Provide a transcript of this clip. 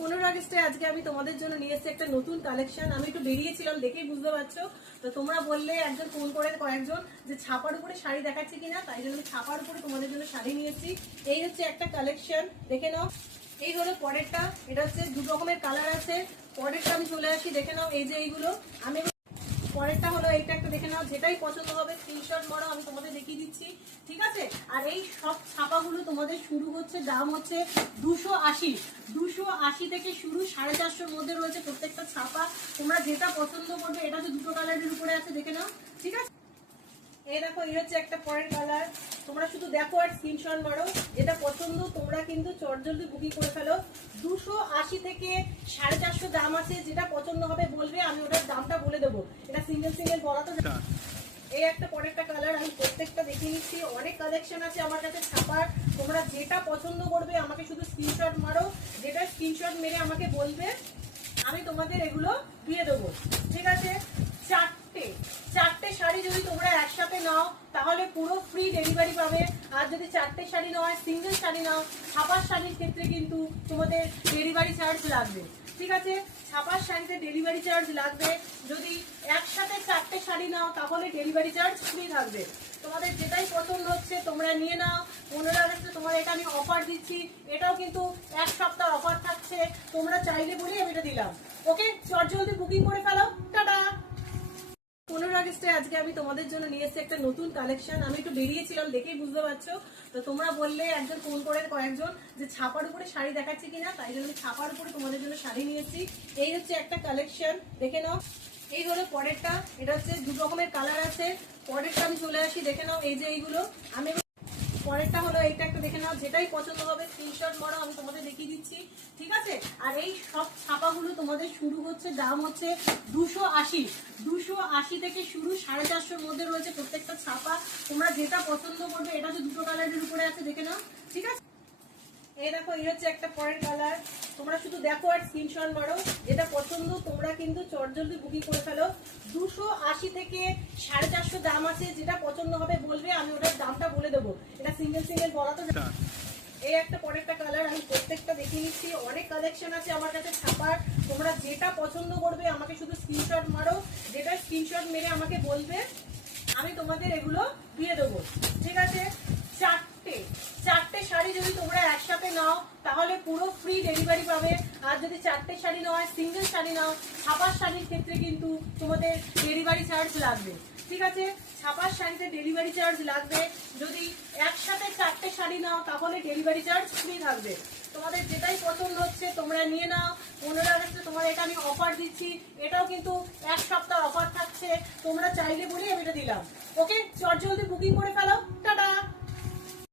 15 আগস্টে আজকে আমি তোমাদের জন্য নিয়ে এসেছি একটা নতুন কালেকশন। আমি একটু বেরিয়েছিলাম, দেখেই বুঝতে পারছো। তো তোমরা বললে একজন ফোন করে কয়েকজন যে ছাপার উপরে শাড়ি দেখাচ্ছে কিনা, তাই জন্য আমি ছাপার উপরে তোমাদের জন্য শাড়ি নিয়ে এসেছি। এই হচ্ছে একটা কালেকশন, দেখে নাও। এই হলো পরেরটা, এটা হচ্ছে দু রকমের কালার আছে। পরেরটা আমি চলে আসি, দেখে নাও। এই যে এইগুলো আমি পরেরটা হলো এইটা, একটা দেখে নাও। যেটাই পছন্দ হবে স্ক্রিনশট মারো, আমি তোমাদের দেখিয়ে দিচ্ছি, ঠিক আছে। আর এই সব ছাপাগুলো তোমাদের শুরু হচ্ছে, দাম হচ্ছে 280 থেকে শুরু, 450-র মধ্যে রয়েছে প্রত্যেকটা ছাপা। তোমরা যেটা পছন্দ করবে, এটা হচ্ছে দুটো কালারের উপরে আছে, দেখে নাও, ঠিক আছে। এই দেখো, এই হচ্ছে একটা পরের কালার। তোমরা শুধু দেখো আর স্ক্রিনশট মারো, যেটা পছন্দ তোমরা কিন্তু চটজলদি বুকিং করে ফেলো। 280 থেকে 450 দাম আছে, যেটা পছন্দ হবে বলবে, আমি ওটার দামটা বলে দেবো। এটা সিঙ্গেল সিঙ্গেল বলা তো। এই একটা পরেরটা কালার, আমি প্রত্যেকটা দেখিয়ে নিচ্ছি। অনেক কালেকশন আছে আমার কাছে ছাপার, তোমরা যেটা পছন্দ করবে আমাকে শুধু স্ক্রিনশট মারো। যেটা স্ক্রিনশট মেরে আমাকে বলবে, আমি তোমাদের এগুলো দিয়ে দেবো, ঠিক আছে। চারটে শাড়ি যদি তোমরা একসাথে নাও তাহলে পুরো ফ্রি ডেলিভারি পাবে। আর যদি চারটে শাড়ি নাও, সিঙ্গেল শাড়ি নাও, ছাপার শাড়ির ক্ষেত্রে কিন্তু তোমাদের ডেলিভারি চার্জ লাগবে, ঠিক আছে। ছাপার শাড়িতে ডেলিভারি চার্জ লাগবে। যদি একসাথে চারটে শাড়ি নাও তাহলে ডেলিভারি চার্জ ফ্রি থাকবে। তোমাদের যেটাই পছন্দ হচ্ছে তোমরা নিয়ে নাও। 15 আগস্টে তোমার এটা আমি অফার দিচ্ছি, এটাও কিন্তু এক সপ্তাহ অফার থাকছে। তোমরা চাইলে বলেই আমি এটা দিলাম। ওকে, চটজলদি বুকিং করে ফেলো। টাটা। 15 আগস্টে আজকে আমি তোমাদের জন্য নিয়ে এসেছি একটা নতুন কালেকশন। আমি একটু বেরিয়েছিলাম, দেখেই বুঝতে পারছো। তো তোমরা বললে একজন ফোন করে কয়েকজন যে ছাপার উপরে শাড়ি দেখাচ্ছে কিনা, তাই জন্য আমি ছাপার উপরে তোমাদের জন্য শাড়ি নিয়ে এসেছি। এই হচ্ছে একটা কালেকশন, দেখে নাও। এই হলো পরেরটা, এটা হচ্ছে দু রকমের কালার আছে। পরেরটা আমি চলে আসি, দেখে নাও। এই যে এইগুলো আমি পরেরটা হলো এইটা, একটা দেখে নাও। যেটাই পছন্দ হবে স্ক্রিনশট মারো, আমি তোমাদের দেখিয়ে দিচ্ছি, ঠিক আছে। আর এই সব ছাপাগুলো তোমাদের শুরু হচ্ছে, দাম হচ্ছে 280 থেকে শুরু, 450-র মধ্যে রয়েছে প্রত্যেকটা ছাপা। তোমরা যেটা পছন্দ করবে, এটা হচ্ছে দুটো কালারের উপরে আছে, দেখে নাও, ঠিক আছে। এই দেখো, এই হচ্ছে একটা পরের কালার। তোমরা শুধু দেখো আর স্ক্রিনশট মারো, যেটা পছন্দ তোমরা কিন্তু চটজলদি বুকিং করে ফেলো। 280 থেকে 450 দাম আছে, যেটা পছন্দ হবে বলবে, আমি ওটার দামটা বলে দেবো। এটা সিঙ্গেল সিঙ্গেল বলা তো। এই একটা পরেরটা কালার, আমি প্রত্যেকটা দেখিয়ে নিচ্ছি। অনেক কালেকশন আছে আমার কাছে ছাপার, তোমরা যেটা পছন্দ করবে আমাকে শুধু স্ক্রিনশট মারো। যেটা স্ক্রিনশট মেরে আমাকে বলবে, আমি তোমাদের এগুলো দিয়ে দেবো, ঠিক আছে। চারটে শাড়ি যদি তোমরা একসাথে নাও তাহলে পুরো ফ্রি ডেলিভারি পাবে। আর যদি চারটে শাড়ি নাও, সিঙ্গেল শাড়ি নাও, ছাপার শাড়ির ক্ষেত্রে কিন্তু তোমাদের ডেলিভারি চার্জ লাগবে, ঠিক আছে। ছাপার শাড়িতে ডেলিভারি চার্জ লাগবে। যদি একসাথে চারটে শাড়ি নাও তাহলে ডেলিভারি চার্জ ফ্রি থাকবে। তোমাদের যেটাই পছন্দ হচ্ছে তোমরা নিয়ে নাও। 15 আগস্টে তোমার এটা আমি অফার দিচ্ছি, এটাও কিন্তু এক সপ্তাহ অফার থাকছে। তোমরা চাইলে বলেই আমি এটা দিলাম। ওকে, চটজলদি বুকিং করে ফেলো।